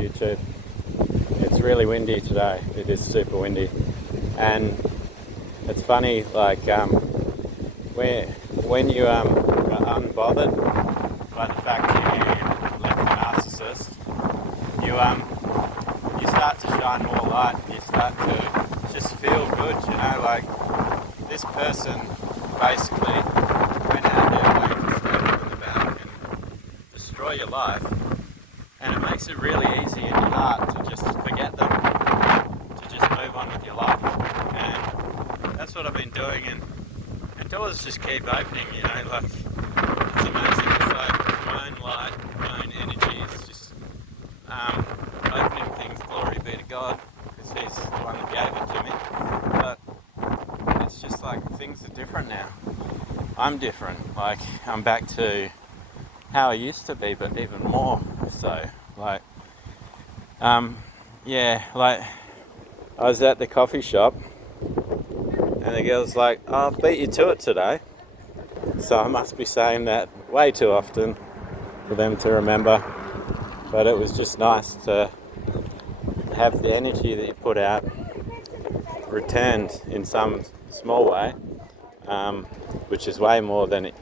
YouTube. It's really windy today. It is super windy, and it's funny. Like when you are unbothered by the fact that you left a narcissist, you start to shine more light. You start to just feel good. You know, like this person basically went out their way to stab you in the back and destroy your life, and it makes it really easy in your heart to just forget them, to just move on with your life. And that's what I've been doing, and doors just keep opening, you know, like it's amazing. It's like my own light, my own energy is just opening things. Glory be to God, because He's the one that gave it to me. But it's just like things are different now. I'm different. Like I'm back to how I used to be, but even more so. Like, yeah, like I was at the coffee shop and the girl's like, oh, I've beat you to it today. So I must be saying that way too often for them to remember. But it was just nice to have the energy that you put out returned in some small way, which is way more than it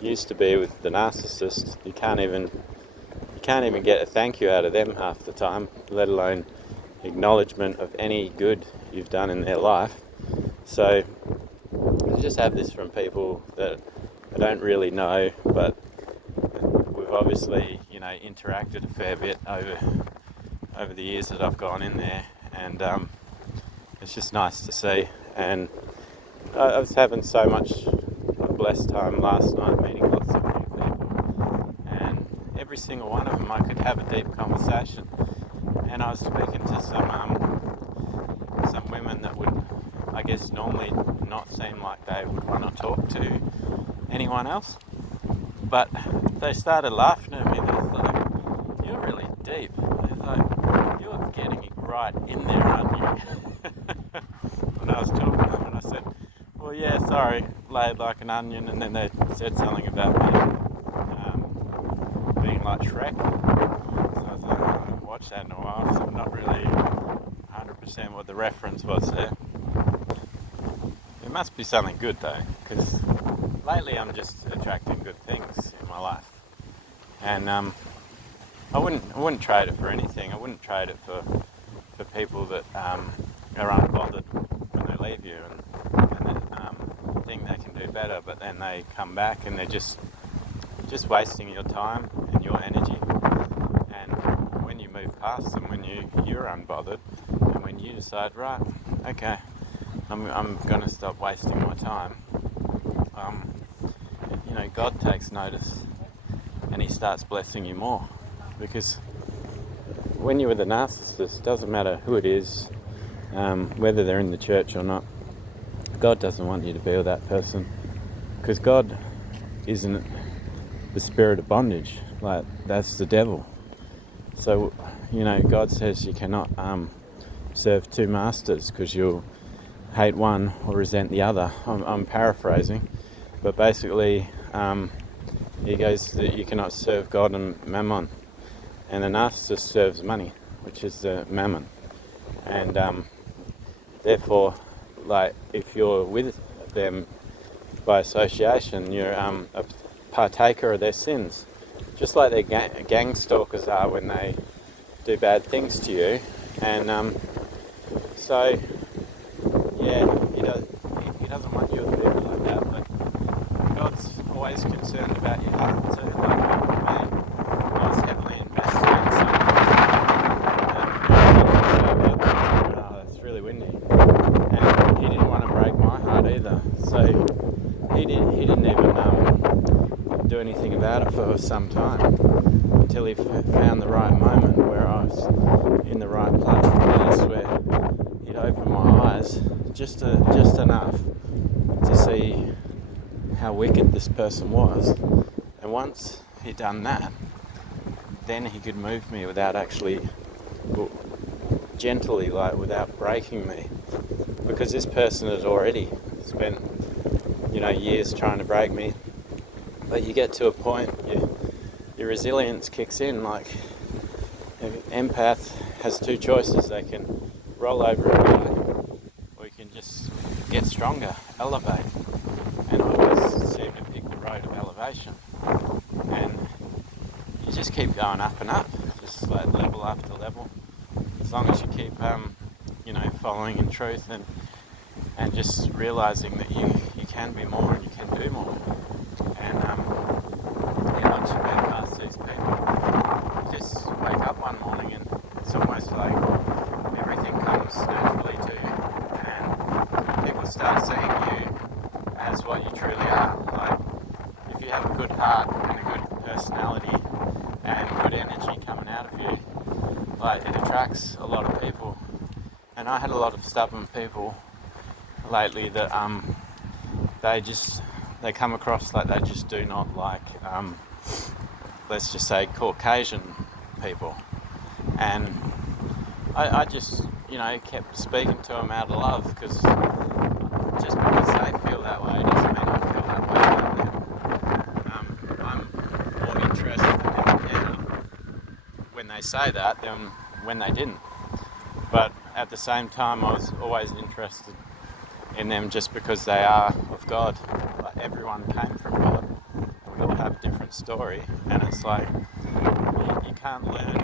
used to be with the narcissist. You can't even get a thank you out of them half the time, let alone acknowledgement of any good you've done in their life. So I just have this from people that I don't really know, but we've obviously, you know, interacted a fair bit over the years that I've gone in there, and it's just nice to see. And I was having so much a blessed time last night meeting lots of new people, and every single one of them I could have a deep conversation. And I was speaking to some women that would, I guess, normally not seem like they would want to talk to anyone else, but they started laughing at me. They was like, "You're really deep." It's like, "You're getting it right in there, aren't you?" And I was talking to them and I said, "Well, yeah, sorry, laid like an onion," and then they said something about me being like Shrek. So I was like, oh, I haven't watched that in a while, so I'm not really 100% what the reference was there. It must be something good though, because lately I'm just attracting good things in my life, and I wouldn't trade it for anything. I wouldn't trade it for people that are unbothered when they leave you and think they can do better, but then they come back and they're just wasting your time and your energy. And when you move past them, when you're unbothered, and when you decide, right, okay, I'm going to stop wasting my time, you know, God takes notice and He starts blessing you more. Because when you're with a narcissist, it doesn't matter who it is, whether they're in the church or not, God doesn't want you to be with that person, because God isn't the spirit of bondage. Like, that's the devil. So, you know, God says you cannot serve two masters, because you'll hate one or resent the other. I'm paraphrasing, but basically He goes that you cannot serve God and mammon, and the narcissist serves money, which is the mammon. And therefore, like, if you're with them by association, you're a partaker of their sins, just like their gang stalkers are when they do bad things to you. And so yeah, he doesn't want you to be like that, but God's always concerned about your heart too. Like me, I was heavily invested in something. Oh, it's really windy, and He didn't want to break my heart either. So He didn't even do anything about it for some time, until He found the right moment where I was in the right place where He'd opened my eyes just enough to see how wicked this person was. And once He'd done that, then He could move me without actually, gently, like without breaking me, because this person had already spent, you know, years trying to break me. But you get to a point, your resilience kicks in, like, empath has two choices. They can roll over and die, or you can just get stronger, elevate. And I always seem to pick the road of elevation. And you just keep going up and up, just like level after level. As long as you keep, following in truth and just realizing that you can be more and you can do more. And once you get past these people, you just wake up one morning and it's almost like everything comes naturally to you, and people start seeing you as what you truly are. Like, if you have a good heart and a good personality and good energy coming out of you, like, it attracts a lot of people. And I had a lot of stubborn people lately that they come across like they just do not like, let's just say, Caucasian people. And I just, kept speaking to them out of love, because just because they feel that way doesn't mean I feel that way about them. I'm more interested in them now when they say that than when they didn't. But at the same time, I was always interested in them just because they are of God. Like, everyone came from God. We all have a different story, and it's like you can't learn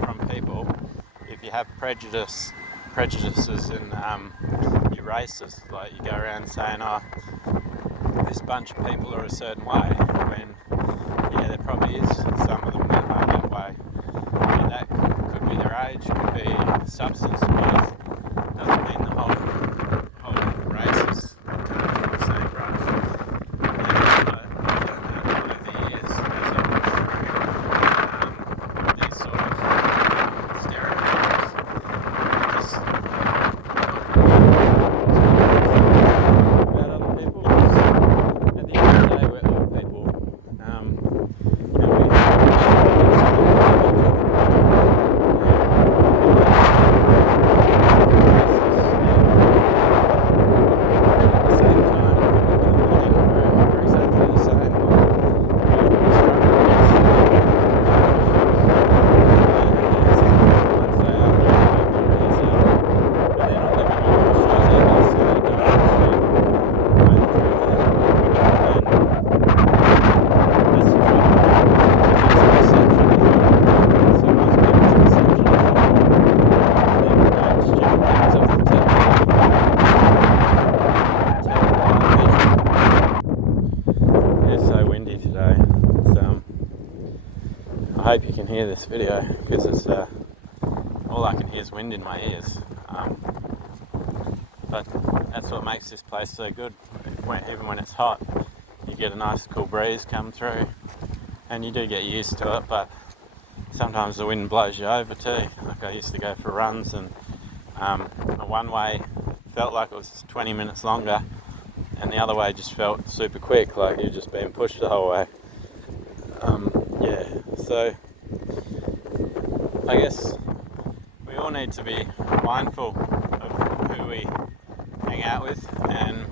from people if you have prejudices and you're racist. Like, you go around saying, this bunch of people are a certain way, when there probably is some of them that are that way. And that could be their age, could be substance abuse. Doesn't mean the whole race is from the same brush. And I found out over the years, these sort of stereotypes just about other people. At the end of the day, we're all people. And we I hope you can hear this video, because it's all I can hear is wind in my ears. But that's what makes this place so good. Even when it's hot, you get a nice cool breeze come through, and you do get used to it. But sometimes the wind blows you over too. Like, I used to go for runs, and a one way felt like it was 20 minutes longer, and the other way just felt super quick, like you're just being pushed the whole way. So I guess we all need to be mindful of who we hang out with, and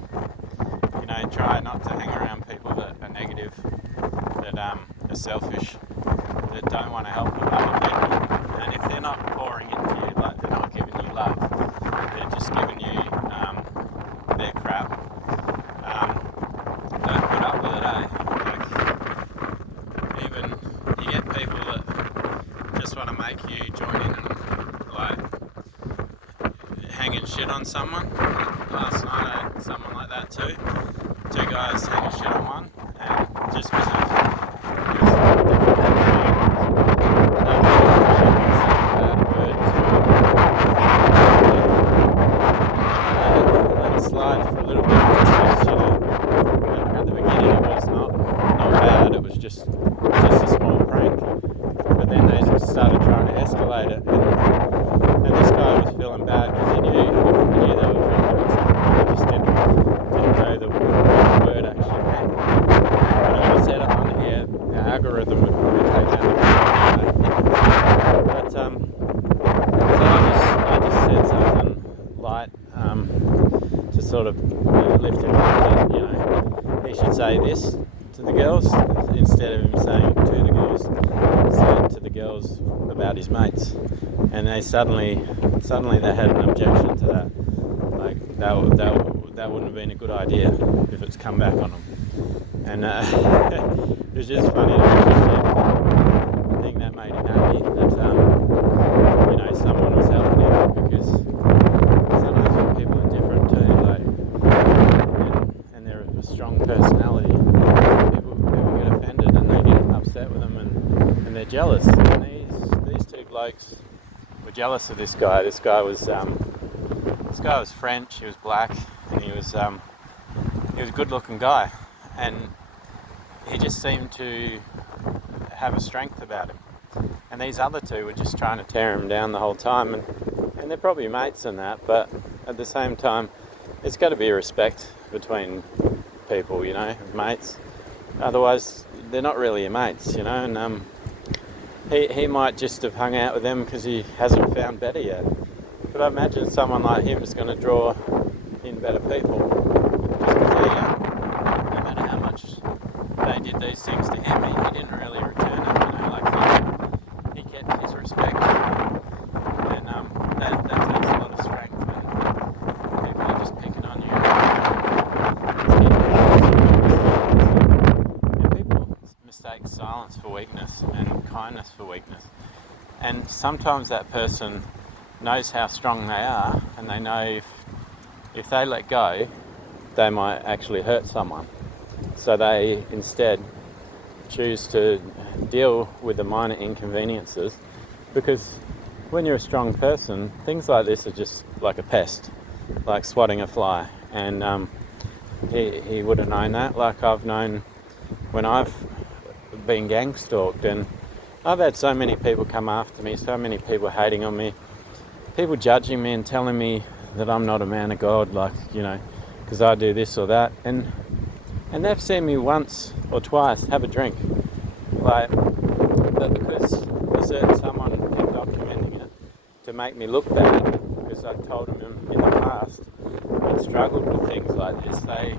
try not to hang around people that are negative, that are selfish, that don't want to help other people. And if they're not pouring into you, like, they're not giving you love, they're just giving you their crap, don't put up with it, Like, even you get people that just want to make you join in and, like, hanging shit on someone. Last night I had someone like that too. Two guys hanging shit on one, and just because of let it slide for a little bit. At the beginning it was not bad, it was just a small prank. But then they started trying to escalate it, and this guy was feeling bad because he knew they were drinking something. He just didn't know the word actually meant. But I set up on here, the algorithm would probably take that. But so I just said something light to sort of lift him up. That, he should say this to the girls instead of him saying to the girls. Say it to the girls about his mates, and they suddenly they had an objection to that. Like that wouldn't have been a good idea if it's come back on them. And it was just funny to watch him shift. I think that made him happy that someone was helping him, because sometimes when people are different too, and they're of a strong personality, people get offended and they get upset with them, and they're jealous. And these two blokes were jealous of this guy. This guy was French. He was black, and he was a good-looking guy, and he just seemed to have a strength about him. And these other two were just trying to tear him down the whole time, and they're probably mates and that, but at the same time, there's got to be respect between people, mates. Otherwise, they're not really your mates, and he might just have hung out with them because he hasn't found better yet. But I imagine someone like him is going to draw in better people. Just because no matter how much they did these things to him, he didn't really return it, he kept his respect. And that takes a lot of strength when people are just picking on you. And people mistake silence for weakness and kindness for weakness. And sometimes that person knows how strong they are, and they know if they let go, they might actually hurt someone. So they instead choose to deal with the minor inconveniences, because when you're a strong person, things like this are just like a pest, like swatting a fly. And he would have known that. Like I've known when I've been gang stalked, and I've had so many people come after me, so many people hating on me, people judging me and telling me that I'm not a man of God, because I do this or that, and they've seen me once or twice have a drink, but because a certain someone kept documenting it to make me look bad, because I told them in the past I'd struggled with things like this, they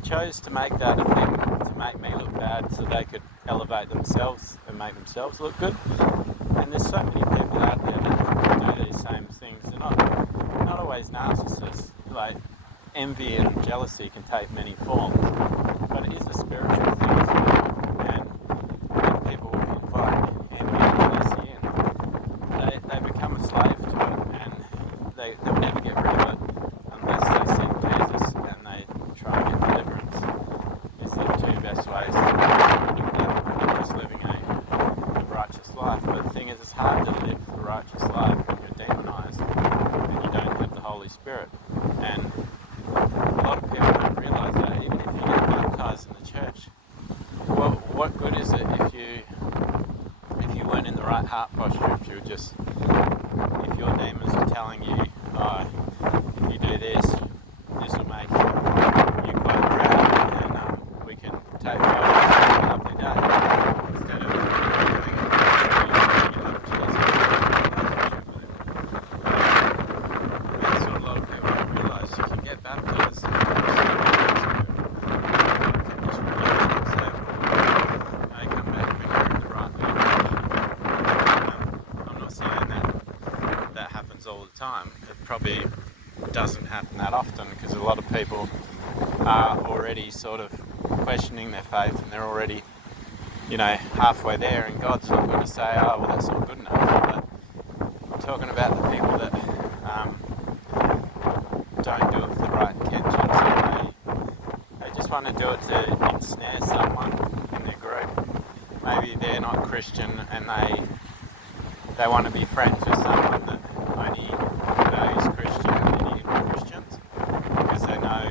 chose to make that a thing, to make me look bad so they could elevate themselves and make themselves look good. And there's so many people out there that do these same things. They're not always narcissists. Like envy and jealousy can take many forms, but it is a spiritual thing as well. And when people invite envy and jealousy in, they become a slave to it, and they'll never get rid of it unless they seek Jesus and they try and get deliverance. It's the two best ways to just living a righteous life. But the thing is, it's hard to live a righteous life when you're demonized and you don't have the Holy Spirit. And a lot of people don't realize that. Even if you get baptized in the church, well, what good is it if you weren't in the right heart posture? If your demons are telling you, oh, if you do this will make you quite proud, and we can take photos of a lovely day, instead of doing it, you love Jesus and relationship with him. And that's what a lot of people don't realise. You can get baptized and just come back when you're in the right language. I'm not saying that happens all the time. It probably doesn't happen that often, because a lot of people are already sort of questioning their faith, and they're already halfway there, and God's not going to say, oh well, that's not good enough. But I'm talking about the people that don't do it with the right intentions, and they just want to do it to ensnare someone in their group. Maybe they're not Christian, and they want to be friends with someone that only knows Christian and any Christians, because they know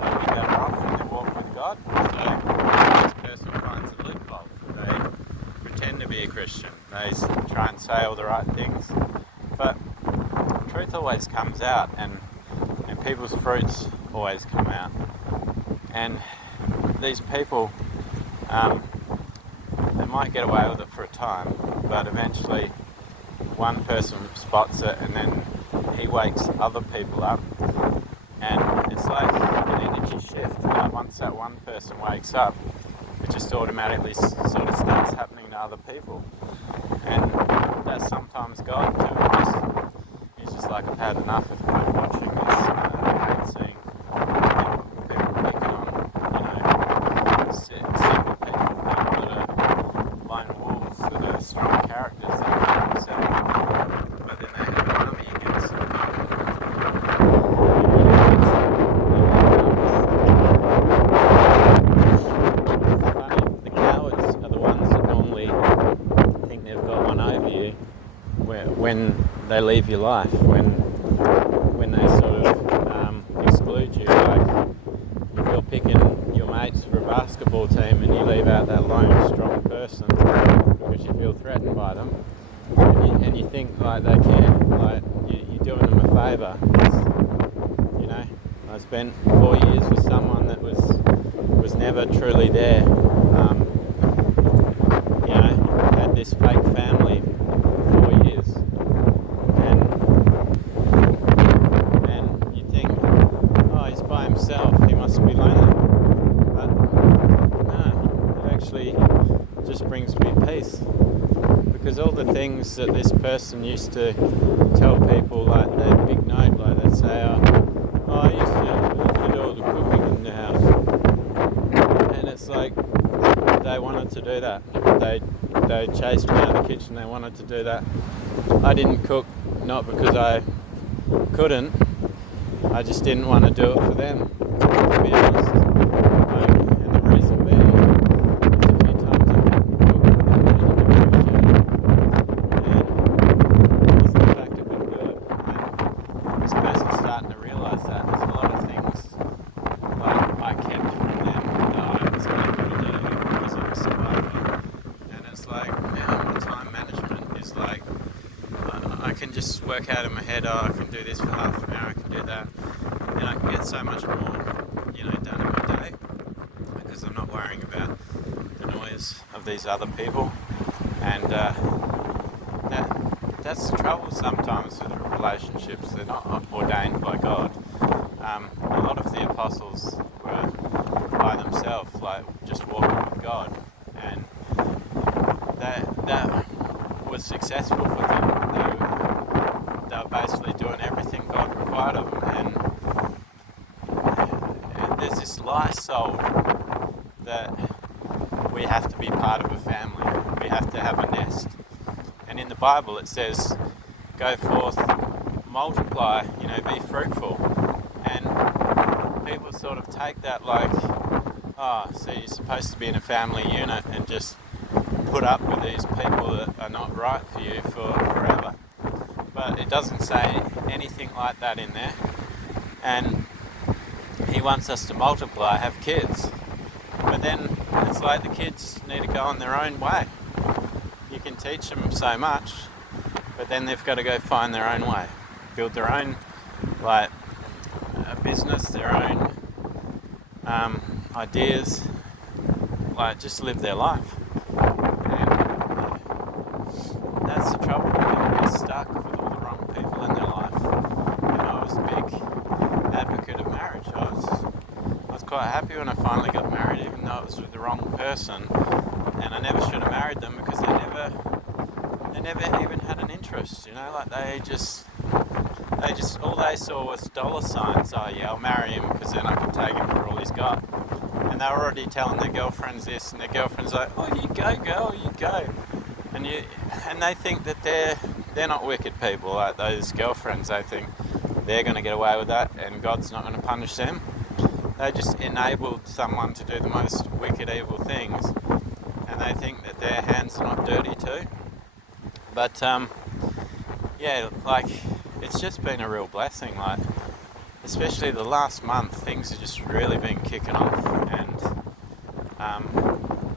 they'll be better off in their walk with God. So this person finds a loophole. They pretend to be a Christian. They try and say all the right things, but truth always comes out, and people's fruits always come out. And these people, they might get away with it for a time, but eventually one person spots it, and then he wakes other people up, and it's like an energy shift. Once that one person wakes up, it just automatically sort of starts happening to other people. And that's sometimes God too. He's just like, I've had enough of watching this. I hate seeing people picking on, single people that are lone wolves, that are strong characters that are themselves, but then they have an army against them. It's funny, the cowards are the ones that normally think they've got one over you when they leave your life, when they sort of exclude you. Like if you're picking your mates for a basketball team and you leave out that lone strong person because you feel threatened by them, and you think like they care, like you're doing them a favour. You know, I spent 4 years with someone that was never truly there. You know, had this fake family for 4 years, and you think, oh, he's by himself, he must be lonely. But no, it actually just brings me peace, because all the things that this person used to tell people, like that big note, like they'd say, oh, I used to do all the cooking in the house, and it's like they wanted to do that. They chased me out of the kitchen. They wanted to do that. I didn't cook, not because I couldn't. I just didn't want to do it for them, to be honest. And the reason being is a few times I cooked for them, they didn't appreciate it. And it wasn't the fact of being good. And this person's starting to realise that there's a lot of things like I kept from them that I was able to do because it was surviving. And it's like now the time management is like, I can just work out in my head, oh, I can do this for half an hour, I can do that, and I can get so much more, done in my day, because I'm not worrying about the noise of these other people. And that's the trouble sometimes with relationships. They're not ordained by God. A lot of the apostles were by themselves, like just walking with God, and that was successful for them. They were basically doing everything God required of them, and there's this lie sold that we have to be part of a family, we have to have a nest. And in the Bible it says, go forth, multiply, be fruitful. And people sort of take that like, oh, so you're supposed to be in a family unit and just put up with these people that are not right for you for forever. But it doesn't say anything like that in there. And he wants us to multiply, have kids. But then it's like the kids need to go on their own way. You can teach them so much, but then they've got to go find their own way, build their own, like, a business, their own ideas, like just live their life. And that's the trouble. People get stuck with all the wrong people in their life. And I was a big advocate of marriage. I was quite happy when I finally got married, even though it was with the wrong person. And I never should have married them because they never even had an interest, like they just all they saw was dollar signs. Oh yeah, I'll marry him because then I can take him for all he's got. And they were already telling their girlfriends this, and their girlfriend's like, oh, you go girl, you go. And they think that they're not wicked people, like those girlfriends. They think they're going to get away with that and God's not going to punish them. They just enabled someone to do the most wicked, evil things, and they think that their hands are not dirty too. But it's just been a real blessing. Like, especially the last month, things have just really been kicking off, and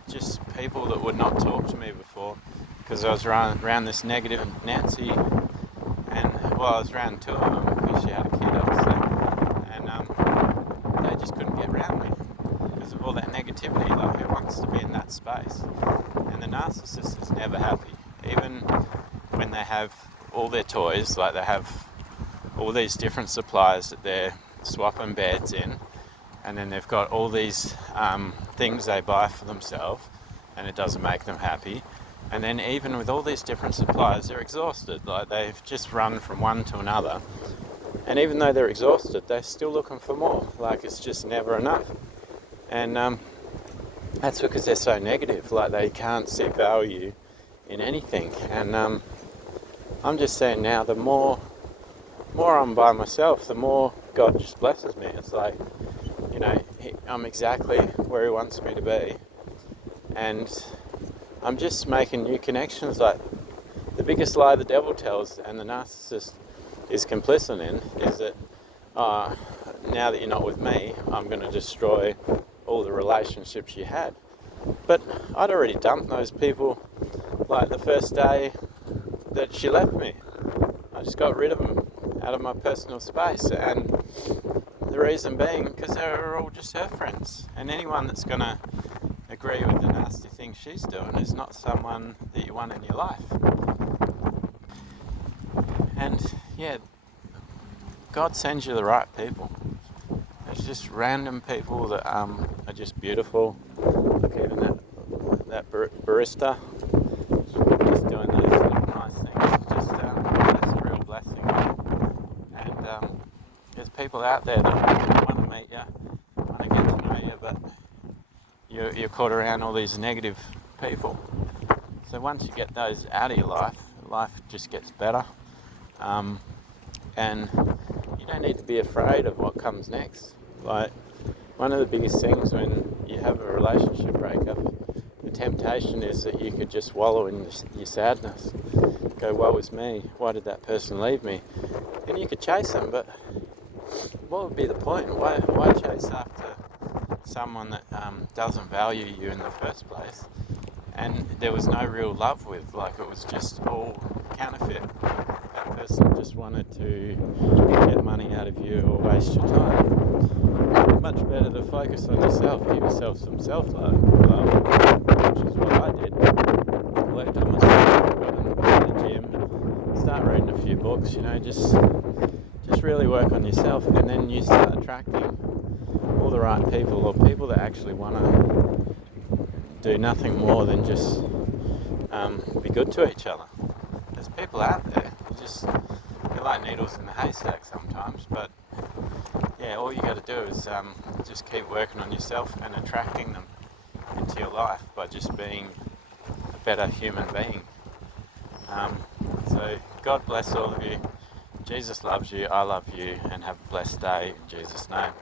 just people that would not talk to me before because I was around this negative Nancy, and I was around two of them because she had a kid, obviously, and they just couldn't get around me because of all that negativity. Like, who wants to be in that space? And the narcissist is never happy, even when they have all their toys. Like, they have all these different suppliers that they're swapping beds in, and then they've got all these things they buy for themselves, and it doesn't make them happy. And then even with all these different suppliers, they're exhausted. Like, they've just run from one to another. And even though they're exhausted, they're still looking for more. Like, it's just never enough. And that's because they're so negative. Like, they can't see value in anything. And I'm just saying now, the more I'm by myself, the more God just blesses me. It's like, you know, I'm exactly where He wants me to be. And I'm just making new connections. Like, the biggest lie the devil tells, and the narcissist is complicit in, is that now that you're not with me, I'm going to destroy all the relationships you had. But I'd already dumped those people like the first day that she left me. I just got rid of them out of my personal space, and the reason being because they were all just her friends, and anyone that's going to agree with the nasty thing she's doing is not someone that you want in your life. And yeah, God sends you the right people. It's just random people that are just beautiful. Look, even that barista, just doing those little nice things. Just that's a real blessing. And there's people out there that want to meet you, want to get to know you, but you're caught around all these negative people. So once you get those out of your life, life just gets better. And you don't need to be afraid of what comes next. Like, one of the biggest things when you have a relationship breakup, the temptation is that you could just wallow in your sadness. Go, woe is me, why did that person leave me? And you could chase them, but what would be the point? Why chase after someone that doesn't value you in the first place? And there was no real love with, like, it was just all counterfeit. That person just wanted to get money out of you or waste your time. Much better to focus on yourself, give yourself some self-love, which is what I did. Worked on myself, got in the gym, start reading a few books, you know, just really work on yourself, and then you start attracting all the right people, or people that actually want to do nothing more than just be good to each other. There's people out there, they're like needles in the haystack sometimes, but yeah, all you got to do is just keep working on yourself and attracting them into your life by just being a better human being. So God bless all of you. Jesus loves you, I love you, and have a blessed day in Jesus' name.